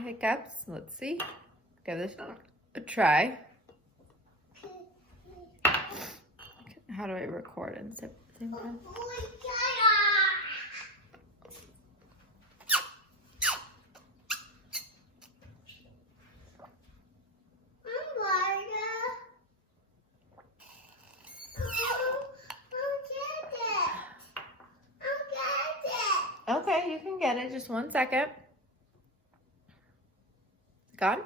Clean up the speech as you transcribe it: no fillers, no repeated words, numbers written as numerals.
hiccups. Let's see. Give this a try. How do I record and sip at the same time? Okay, you can get it. Just 1 second. Gone?